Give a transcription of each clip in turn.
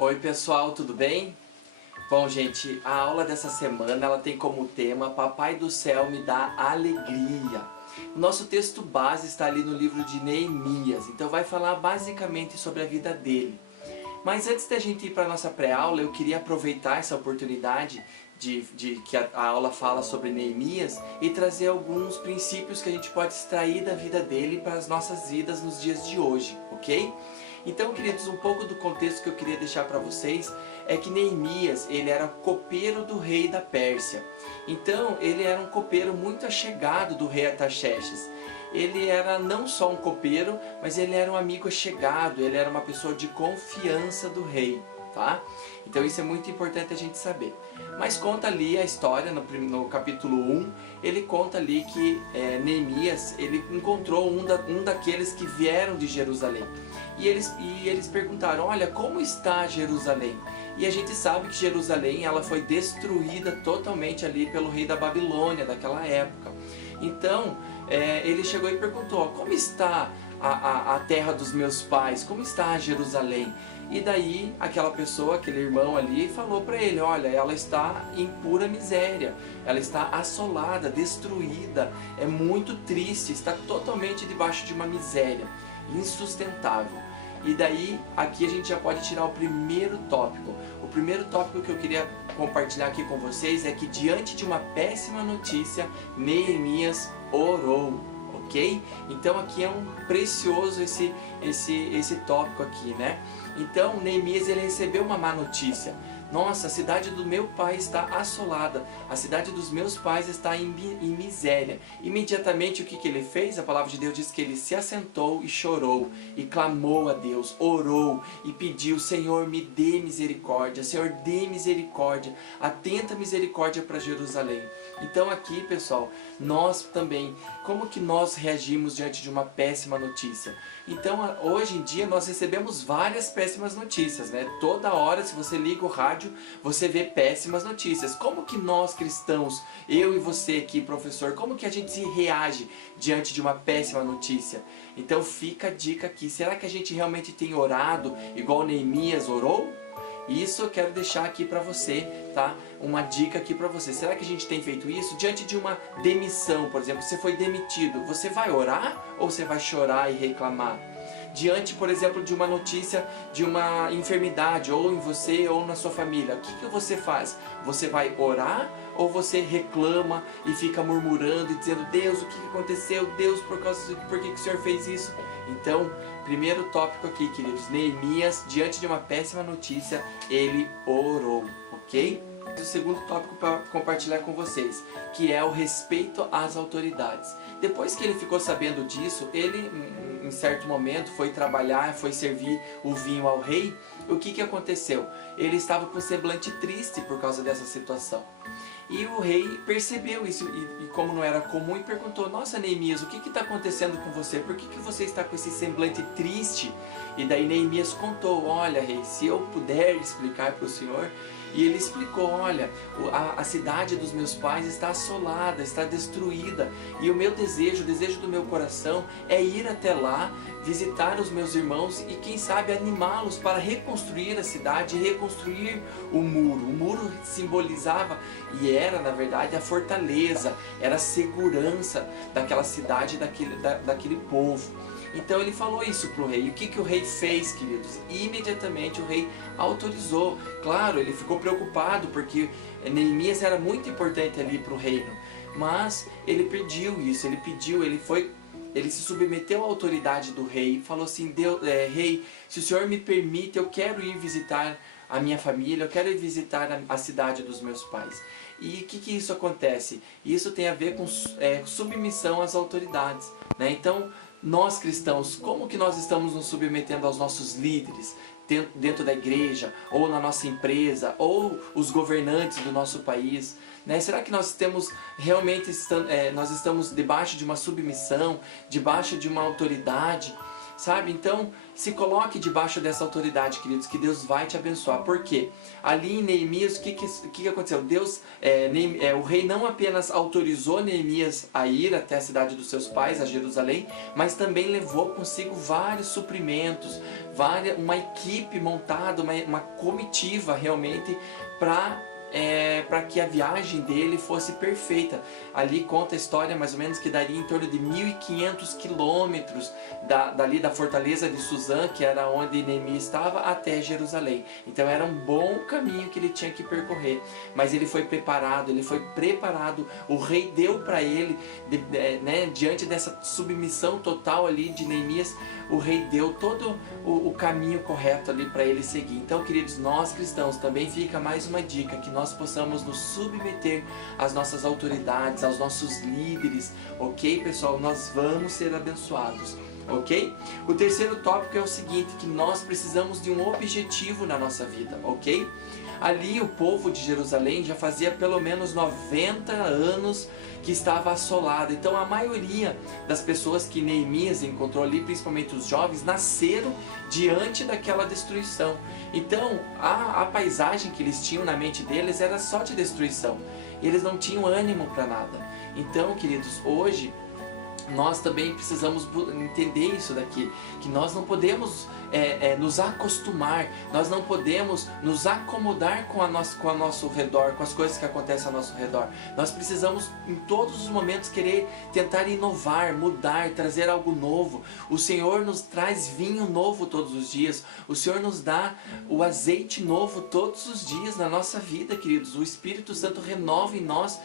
Oi pessoal, tudo bem? Bom gente, a aula dessa semana ela tem como tema Papai do Céu me dá alegria. O nosso texto base está ali no livro de Neemias, então vai falar basicamente sobre a vida dele. Mas antes da gente ir para a nossa pré-aula, eu queria aproveitar essa oportunidade de que a aula fala sobre Neemias e trazer alguns princípios que a gente pode extrair da vida dele para as nossas vidas nos dias de hoje, ok? Então, queridos, um pouco do contexto que eu queria deixar para vocês é que Neemias, ele era copeiro do rei da Pérsia. Então, ele era um copeiro muito achegado do rei Artaxerxes. Ele era não só um copeiro, mas ele era um amigo achegado, ele era uma pessoa de confiança do rei, tá? Então isso é muito importante a gente saber. Mas conta ali a história, no capítulo 1, ele conta ali que Neemias, ele encontrou um daqueles que vieram de Jerusalém. E eles perguntaram, olha, como está Jerusalém? E a gente sabe que Jerusalém ela foi destruída totalmente ali pelo rei da Babilônia daquela época. Então, ele chegou e perguntou, como está a terra dos meus pais? Como está Jerusalém? E daí aquela pessoa, aquele irmão ali, falou para ele, olha, ela está em pura miséria, ela está assolada, destruída, é muito triste, está totalmente debaixo de uma miséria, insustentável. E daí, aqui a gente já pode tirar o primeiro tópico. O primeiro tópico que eu queria compartilhar aqui com vocês é que diante de uma péssima notícia, Neemias orou, ok? Então aqui é um precioso esse tópico aqui, né? Então Neemias ele recebeu uma má notícia. Nossa, a cidade do meu pai está assolada, a cidade dos meus pais está em miséria. Imediatamente o que ele fez? A palavra de Deus diz que ele se assentou e chorou, e clamou a Deus, orou e pediu, Senhor, me dê misericórdia, Senhor, dê misericórdia, atenta misericórdia para Jerusalém. Então aqui, pessoal, nós também, como que nós reagimos diante de uma péssima notícia? Então hoje em dia nós recebemos várias péssimas notícias, né? Toda hora, se você liga o rádio, você vê péssimas notícias. Como que nós cristãos, eu e você aqui, professor, como que a gente se reage diante de uma péssima notícia? Então fica a dica aqui, será que a gente realmente tem orado igual Neemias orou? Isso eu quero deixar aqui para você, tá? Uma dica aqui para você. Será que a gente tem feito isso? Diante de uma demissão, por exemplo, você foi demitido, você vai orar ou você vai chorar e reclamar? Diante, por exemplo, de uma notícia de uma enfermidade, ou em você ou na sua família, o que você faz? Você vai orar ou você reclama e fica murmurando e dizendo, Deus, o que aconteceu? Deus, por que o Senhor fez isso? Então, primeiro tópico aqui, queridos, Neemias, diante de uma péssima notícia, ele orou, ok? O segundo tópico para compartilhar com vocês, que é o respeito às autoridades. Depois que ele ficou sabendo disso, ele, em certo momento, foi trabalhar, foi servir o vinho ao rei. O que aconteceu? Ele estava com um semblante triste por causa dessa situação. E o rei percebeu isso, e como não era comum, e perguntou, nossa, Neemias, o que está acontecendo com você? Por que você está com esse semblante triste? E daí Neemias contou, olha, rei, se eu puder explicar para o senhor. E ele explicou, olha, a cidade dos meus pais está assolada, está destruída. E o meu desejo, o desejo do meu coração é ir até lá, visitar os meus irmãos e quem sabe animá-los para reconstruir a cidade, reconstruir o muro. O muro simbolizava e era na verdade a fortaleza, era a segurança daquela cidade, daquele povo. Então ele falou isso para o rei. E o que o rei fez, queridos? Imediatamente o rei autorizou. Claro, ele ficou preocupado porque Neemias era muito importante ali para o reino. Mas ele pediu isso, ele se submeteu à autoridade do rei e falou assim, rei, se o senhor me permite, eu quero ir visitar a minha família, eu quero ir visitar a cidade dos meus pais. E o que isso acontece? Isso tem a ver com submissão às autoridades, né? Então, nós cristãos, como que nós estamos nos submetendo aos nossos líderes dentro da igreja, ou na nossa empresa, ou os governantes do nosso país, né? Será que nós estamos debaixo de uma submissão, debaixo de uma autoridade? sabe? Então, se coloque debaixo dessa autoridade, queridos, que Deus vai te abençoar. Por quê? Ali em Neemias, o que aconteceu? O rei não apenas autorizou Neemias a ir até a cidade dos seus pais, a Jerusalém, mas também levou consigo vários suprimentos, uma equipe montada, uma comitiva realmente para que a viagem dele fosse perfeita. Ali conta a história mais ou menos que daria em torno de 1.500 quilômetros dali da fortaleza de Suzã, que era onde Neemias estava, até Jerusalém. Então era um bom caminho que ele tinha que percorrer, mas ele foi preparado, o rei deu para ele, diante dessa submissão total ali de Neemias, o rei deu todo o caminho correto ali para ele seguir. Então, queridos, nós cristãos, também fica mais uma dica, que nós possamos nos submeter às nossas autoridades, aos nossos líderes, ok, pessoal? Nós vamos ser abençoados, ok? O terceiro tópico é o seguinte, que nós precisamos de um objetivo na nossa vida, ok? Ali o povo de Jerusalém já fazia pelo menos 90 anos que estava assolado. Então a maioria das pessoas que Neemias encontrou ali, principalmente os jovens, nasceram diante daquela destruição. Então a paisagem que eles tinham na mente deles era só de destruição. Eles não tinham ânimo para nada. Então, queridos, hoje nós também precisamos entender isso daqui, que nós não podemos nos acostumar, nós não podemos nos acomodar com o nosso redor, com as coisas que acontecem ao nosso redor. Nós precisamos em todos os momentos querer tentar inovar, mudar, trazer algo novo. O Senhor nos traz vinho novo todos os dias, o Senhor nos dá o azeite novo todos os dias na nossa vida, queridos. O Espírito Santo renova em nós,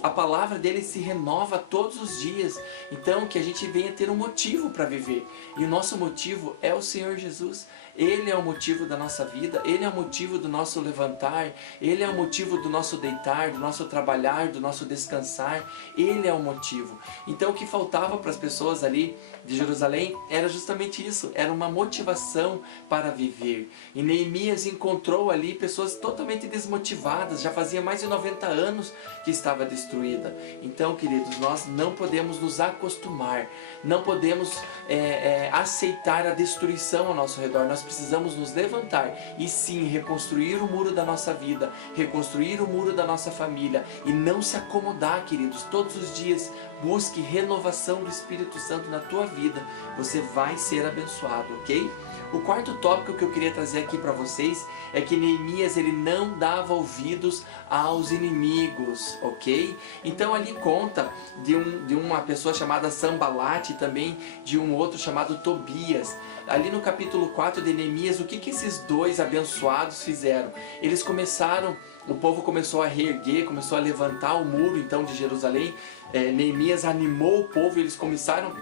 a palavra dele se renova todos os dias. Então que a gente venha ter um motivo para viver, e o nosso motivo é o Senhor Jesus. Ele é o motivo da nossa vida, Ele é o motivo do nosso levantar, Ele é o motivo do nosso deitar, do nosso trabalhar, do nosso descansar. Ele é o motivo. Então o que faltava para as pessoas ali de Jerusalém era justamente isso, era uma motivação para viver. E Neemias encontrou ali pessoas totalmente desmotivadas, já fazia mais de 90 anos que estava destruída. Então, queridos, nós não podemos nos acostumar, não podemos aceitar a destruição ao nosso redor. Nós precisamos nos levantar e sim reconstruir o muro da nossa vida, reconstruir o muro da nossa família e não se acomodar, queridos. Todos os dias busque renovação do Espírito Santo na tua vida, você vai ser abençoado, ok? O quarto tópico que eu queria trazer aqui para vocês é que Neemias, ele não dava ouvidos aos inimigos, ok? Então ali conta de uma pessoa chamada Sambalate e também de um outro chamado Tobias. Ali no capítulo 4 de Neemias, o que esses dois abençoados fizeram? Eles começaram, o povo começou a reerguer, começou a levantar o muro então de Jerusalém. Neemias animou o povo e eles começaram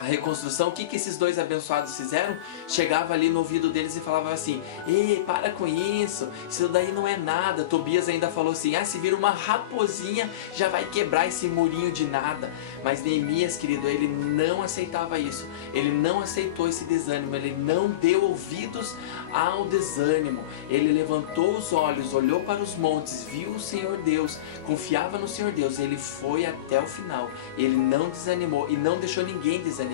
a reconstrução. O que esses dois abençoados fizeram? Chegava ali no ouvido deles e falava assim: ei, para com isso daí não é nada. Tobias ainda falou assim: se vira uma raposinha já vai quebrar esse murinho de nada. Mas Neemias, querido, ele não aceitava isso, ele não aceitou esse desânimo, ele não deu ouvidos ao desânimo. Ele levantou os olhos, olhou para os montes, viu o Senhor Deus, confiava no Senhor Deus, ele foi até o final, ele não desanimou e não deixou ninguém desanimá-lo.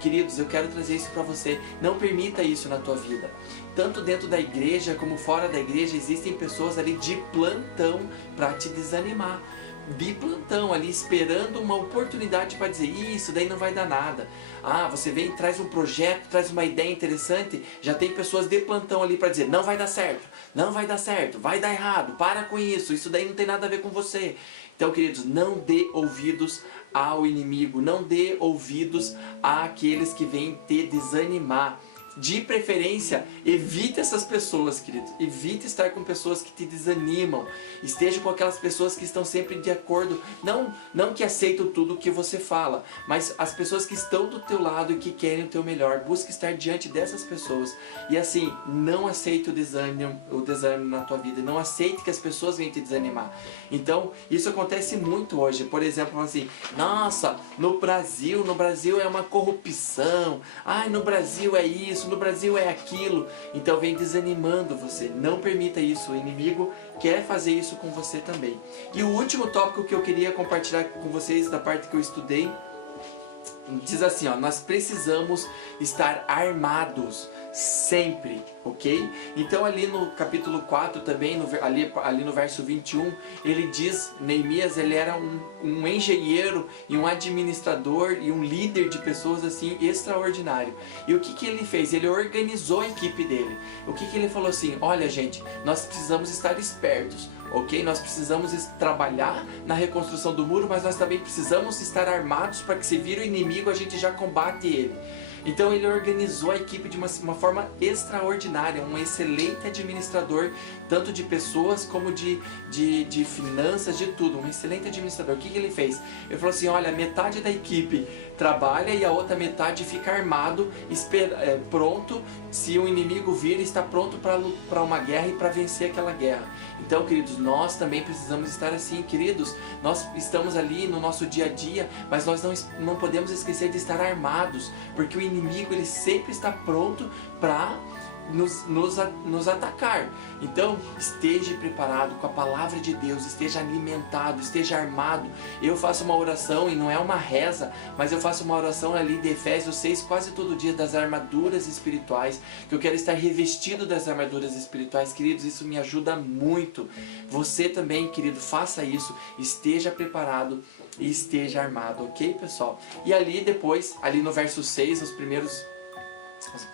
Queridos, eu quero trazer isso para você. Não permita isso na tua vida. Tanto dentro da igreja como fora da igreja existem pessoas ali de plantão para te desanimar. De plantão ali, esperando uma oportunidade para dizer: isso daí não vai dar nada. Você vem, traz um projeto, traz uma ideia interessante, já tem pessoas de plantão ali para dizer: não vai dar certo, não vai dar certo, vai dar errado, para com isso daí não tem nada a ver com você. Então, queridos, não dê ouvidos ao inimigo, não dê ouvidos àqueles que vêm te desanimar. De preferência, evite essas pessoas, querido. Evite estar com pessoas que te desanimam. Esteja com aquelas pessoas que estão sempre de acordo. Não que aceitam tudo o que você fala, mas as pessoas que estão do teu lado e que querem o teu melhor. Busque estar diante dessas pessoas. E assim, não aceite o desânimo na tua vida. Não aceite que as pessoas venham te desanimar. Então, isso acontece muito hoje. Por exemplo, assim: nossa, no Brasil é uma corrupção. No Brasil é isso, no Brasil é aquilo. Então vem desanimando você. Não permita isso. O inimigo quer fazer isso com você também. E o último tópico que eu queria compartilhar com vocês, da parte que eu estudei, diz assim, ó, nós precisamos estar armados sempre, ok? Então ali no capítulo 4 também, ali no verso 21, ele diz, Neemias, ele era um engenheiro e um administrador e um líder de pessoas assim extraordinário. E o que ele fez? Ele organizou a equipe dele. O que ele falou assim, olha gente, nós precisamos estar espertos, ok? Nós precisamos trabalhar na reconstrução do muro, mas nós também precisamos estar armados para que se vir o inimigo a gente já combate ele. Então ele organizou a equipe de uma forma extraordinária, um excelente administrador, tanto de pessoas como de finanças, de tudo, um excelente administrador. O que ele fez? Ele falou assim, olha, metade da equipe trabalha e a outra metade fica armado, pronto, se o inimigo vir, está pronto para uma guerra e para vencer aquela guerra. Então, queridos, nós também precisamos estar assim, queridos, nós estamos ali no nosso dia a dia, mas nós não podemos esquecer de estar armados, porque o inimigo ele sempre está pronto para nos atacar. Então esteja preparado com a palavra de Deus, esteja alimentado, esteja armado. Eu faço uma oração, e não é uma reza, mas eu faço uma oração ali de Efésios 6 quase todo dia, das armaduras espirituais, que eu quero estar revestido das armaduras espirituais. Queridos, isso me ajuda muito. Você também, querido, faça isso, esteja preparado e esteja armado, ok, pessoal? E ali depois, ali no verso 6,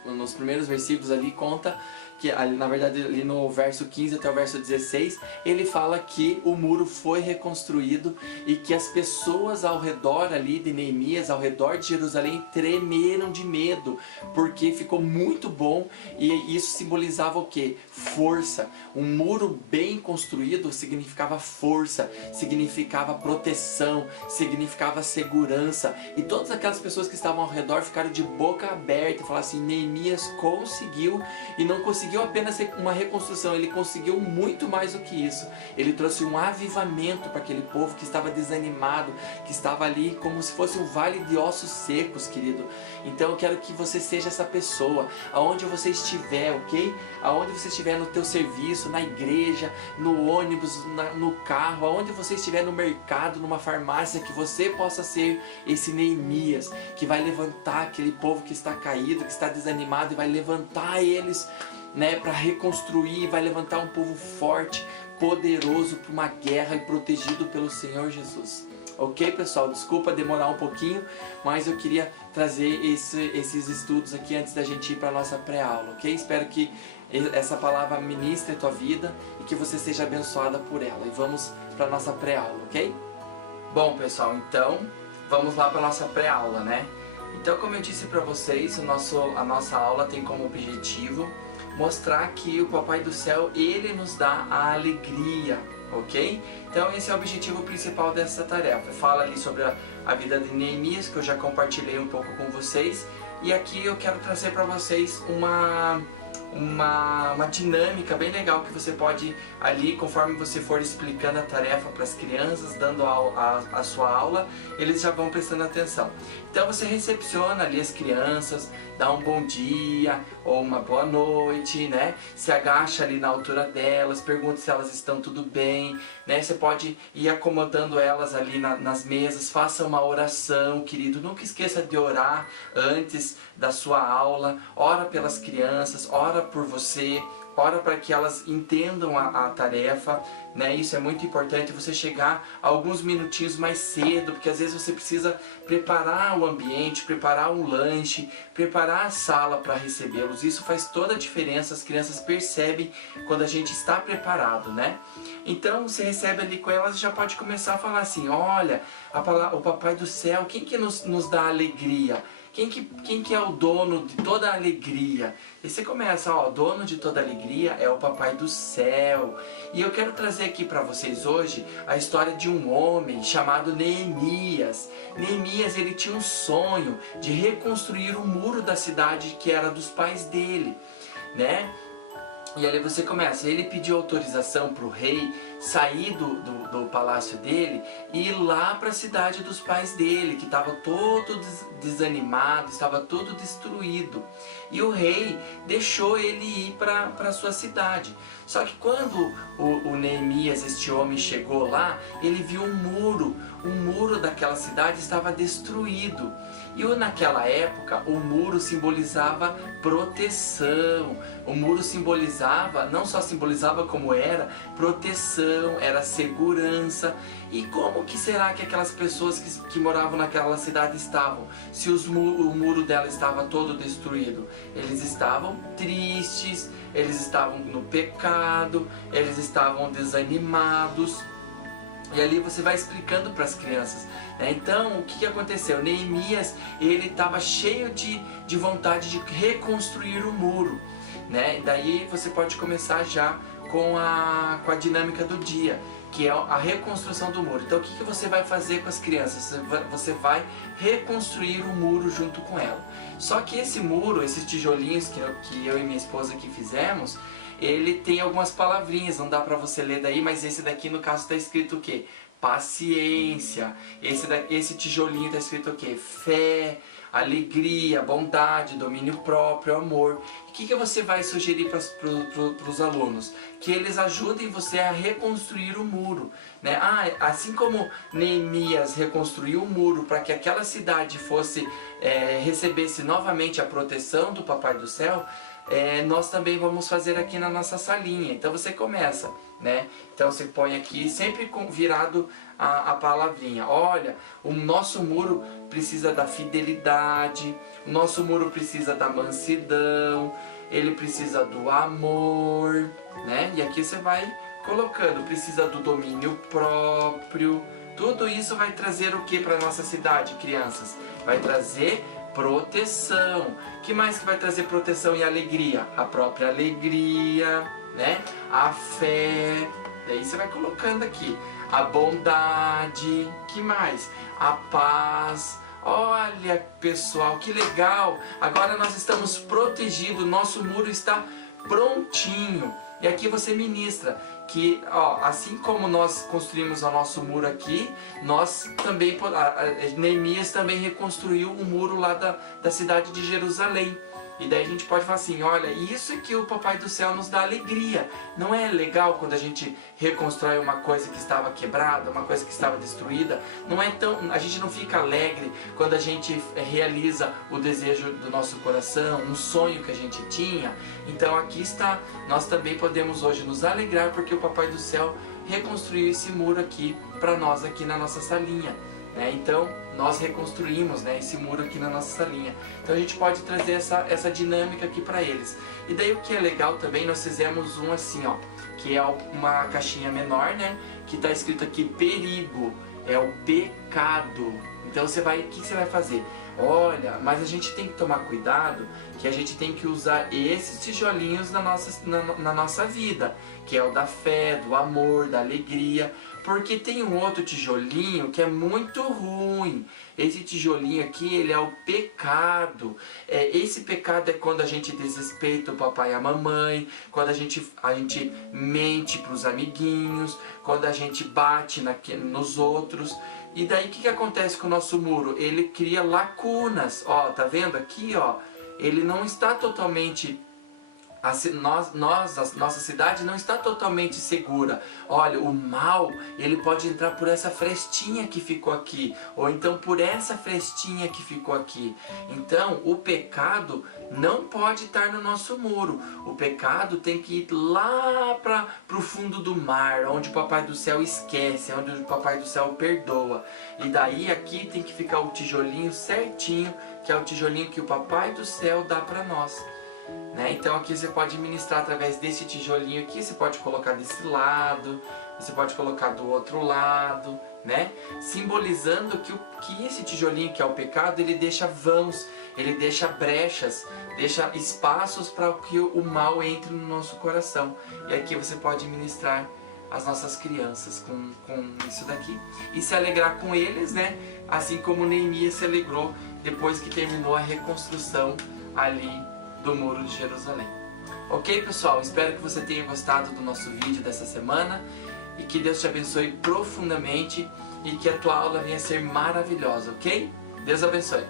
nos primeiros versículos ali conta que, na verdade, ali no verso 15 até o verso 16, ele fala que o muro foi reconstruído e que as pessoas ao redor ali de Neemias, ao redor de Jerusalém, tremeram de medo, porque ficou muito bom. E isso simbolizava o quê? Força. Um muro bem construído significava força, significava proteção, significava segurança. E todas aquelas pessoas que estavam ao redor ficaram de boca aberta e falaram assim, Neemias conseguiu, e não conseguiu apenas uma reconstrução, ele conseguiu muito mais do que isso. Ele trouxe um avivamento para aquele povo que estava desanimado, que estava ali como se fosse um vale de ossos secos, querido. Então eu quero que você seja essa pessoa, aonde você estiver, ok? Aonde você estiver, no teu serviço, na igreja, no ônibus, no carro, aonde você estiver, no mercado, numa farmácia, que você possa ser esse Neemias, que vai levantar aquele povo que está caído, que está desanimado, e vai levantar eles, né, para reconstruir, vai levantar um povo forte, poderoso para uma guerra e protegido pelo Senhor Jesus. Ok, pessoal? Desculpa demorar um pouquinho, mas eu queria trazer esses estudos aqui antes da gente ir para a nossa pré-aula, ok? Espero que essa palavra ministre a tua vida e que você seja abençoada por ela. E vamos para a nossa pré-aula, ok? Bom, pessoal, então vamos lá para a nossa pré-aula, né? Então, como eu disse para vocês, a nossa aula tem como objetivo mostrar que o Papai do Céu, ele nos dá a alegria, ok? Então esse é o objetivo principal dessa tarefa. Fala ali sobre a vida de Neemias, que eu já compartilhei um pouco com vocês, e aqui eu quero trazer para vocês uma dinâmica bem legal que você pode ali, conforme você for explicando a tarefa para as crianças, dando a sua aula, eles já vão prestando atenção. Então você recepciona ali as crianças, dá um bom dia ou uma boa noite, né? Se agacha ali na altura delas, pergunta se elas estão tudo bem, né? Você pode ir acomodando elas ali nas mesas, faça uma oração, querido. Nunca esqueça de orar antes da sua aula. Ora pelas crianças, ora por você, ora para que elas entendam a tarefa, né? Isso é muito importante, você chegar alguns minutinhos mais cedo, porque às vezes você precisa preparar o ambiente, preparar um lanche, preparar a sala para recebê-los. Isso faz toda a diferença, as crianças percebem quando a gente está preparado, né? Então você recebe ali com elas e já pode começar a falar assim, olha, o Papai do Céu, quem que nos dá alegria? Quem que é o dono de toda a alegria? E você começa, ó, o dono de toda a alegria é o Papai do Céu. E eu quero trazer aqui para vocês hoje a história de um homem chamado Neemias. Neemias, ele tinha um sonho de reconstruir o muro da cidade que era dos pais dele, né? E ali você começa, ele pediu autorização para o rei sair do palácio dele e ir lá para a cidade dos pais dele, que estava todo desanimado, estava todo destruído. E o rei deixou ele ir para a sua cidade. Só que quando o Neemias, este homem, chegou lá, ele viu um muro daquela cidade estava destruído. E naquela época, o muro simbolizava proteção. O muro simbolizava, não só simbolizava como era, proteção, era segurança. E como que será que aquelas pessoas que moravam naquela cidade estavam? Se o muro dela estava todo destruído? Eles estavam tristes, eles estavam no pecado, eles estavam desanimados. E ali você vai explicando para as crianças, né? Então, o que aconteceu? Neemias, ele estava cheio de vontade de reconstruir o muro, né? E daí você pode começar já com a dinâmica do dia, que é a reconstrução do muro. Então, o que você vai fazer com as crianças? Você vai reconstruir o muro junto com ela. Só que esse muro, esses tijolinhos que eu e minha esposa aqui fizemos, ele tem algumas palavrinhas, não dá pra você ler daí, mas esse daqui no caso está escrito o quê? Paciência. Esse tijolinho está escrito o quê? Fé, alegria, bondade, domínio próprio, amor. O que você vai sugerir para os alunos? Que eles ajudem você a reconstruir o muro, né? Assim como Neemias reconstruiu o muro para que aquela cidade recebesse novamente a proteção do Papai do Céu, nós também vamos fazer aqui na nossa salinha. Então você começa, né? Então você põe aqui, sempre virado a palavrinha. Olha, o nosso muro precisa da fidelidade, o nosso muro precisa da mansidão, ele precisa do amor, né? E aqui você vai colocando, precisa do domínio próprio. Tudo isso vai trazer o que para a nossa cidade, crianças? Vai trazer proteção. Que mais que vai trazer proteção e alegria? A própria alegria, né? A fé. Daí você vai colocando aqui. A bondade. Que mais? A paz. Olha, pessoal, que legal! Agora nós estamos protegidos. Nosso muro está prontinho. E aqui você ministra que, assim como nós construímos o nosso muro aqui, nós também, Neemias também reconstruiu o muro lá da cidade de Jerusalém. E daí a gente pode falar assim, olha, isso é que o Papai do Céu nos dá alegria. Não é legal quando a gente reconstrói uma coisa que estava quebrada, uma coisa que estava destruída? Não é a gente não fica alegre quando a gente realiza o desejo do nosso coração, um sonho que a gente tinha? Então aqui está, nós também podemos hoje nos alegrar porque o Papai do Céu reconstruiu esse muro aqui para nós aqui na nossa salinha. Então nós reconstruímos, esse muro aqui na nossa salinha. Então a gente pode trazer essa dinâmica aqui para eles. E daí o que é legal também, nós fizemos um assim, que é uma caixinha menor, que está escrito aqui perigo, é o pecado. Então o que você vai fazer? Olha, mas a gente tem que tomar cuidado, que a gente tem que usar esses tijolinhos na nossa vida, que é o da fé, do amor, da alegria, porque tem um outro tijolinho que é muito ruim. Esse tijolinho aqui, ele é o pecado. Esse pecado é quando a gente desrespeita o papai e a mamãe, quando a gente mente para os amiguinhos, quando a gente bate nos outros. E daí o que acontece com o nosso muro? Ele cria lacunas. Tá vendo aqui? Ele não está totalmente... A nossa cidade não está totalmente segura. Olha, o mal, ele pode entrar por essa frestinha que ficou aqui, ou então por essa frestinha que ficou aqui. Então, o pecado não pode estar no nosso muro. O pecado tem que ir lá para o fundo do mar, onde o Papai do Céu esquece, onde o Papai do Céu perdoa. E daí aqui tem que ficar o tijolinho certinho, que é o tijolinho que o Papai do Céu dá para nós. Então aqui você pode ministrar através desse tijolinho aqui, você pode colocar desse lado, você pode colocar do outro lado, simbolizando que esse tijolinho que é o pecado, ele deixa vãos, ele deixa brechas, deixa espaços para que o mal entre no nosso coração. E aqui você pode ministrar as nossas crianças com isso daqui e se alegrar com eles, assim como Neemias se alegrou depois que terminou a reconstrução ali do Muro de Jerusalém. Ok, pessoal? Espero que você tenha gostado do nosso vídeo dessa semana e que Deus te abençoe profundamente e que a tua aula venha a ser maravilhosa, ok? Deus abençoe!